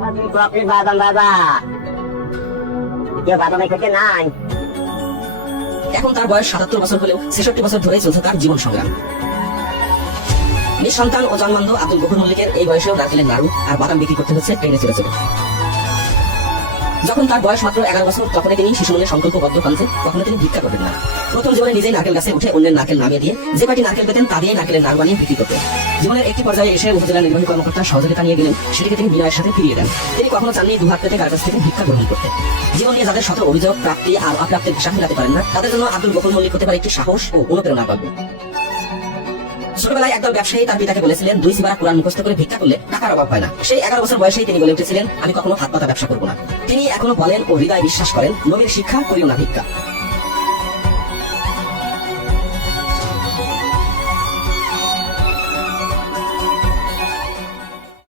বাপরে বাদাম বাবা, কেউ বাদামে খেতে নাই। এখন তার বয়স ৭৭ বছর হলেও ৬৬ বছর ধরে চলছে তার জীবন সংগ্রাম। নিঃসন্তান ও জন্মান্ধ আব্দুল গফুর মল্লিকের এই বয়সেও নারকেলের নাড়ু আর বাদাম বিক্রি করতে হচ্ছে ট্রেনে চলে চলে। যখন তার বয়স মাত্র ১১ বছর তখন তিনি শিশু মনে সংকল্পবদ্ধ হন যে কখনো তিনি ভিক্ষা করবেন না। প্রথম জীবনে নিজেই নারকেল গাছে উঠে অন্যের নারকেল নামিয়ে দিয়ে যে কয়টি নারকেল পেতেন তা দিয়ে নারকেলের নাড়ু বানিয়ে বিক্রি করতেন। জীবনের একটি পর্যায়ে এসে উপজেলা নির্বাহী কর্মকর্তা সহযোগিতা নিয়ে গেলেন, সেটিকে তিনি বিনয়ের সাথে ফিরিয়ে দেন। তিনি কখনো চাননি দুহাত পেতে কার কাছ থেকে ভিক্ষা গ্রহণ করতে। জীবন নিয়ে যাদের শত অভিযোগ, প্রাপ্তি আর অপ্রাপ্তির হিসাব মিলাতে পারেন না, তাদের জন্য আব্দুল গফুর মল্লিক হতে পারে একটি সাহস ও অনুপ্রেরণার গল্প। ছোটবেলায় একদল ব্যবসায়ী তার পিতাকে বলেছিলেন ২ সিবারা কোরআন মুখস্থ করে ভিক্ষা করলে টাকার অভাব হয় না। সেই ১১ বছর বয়সেই তিনি বলে উঠেছিলেন, আমি কখনো হাত পাতা ব্যবসা করবো না। তিনি এখনো বলেন ও হৃদয় বিশ্বাস করেন, নবীর শিক্ষা করিও না ভিক্ষা।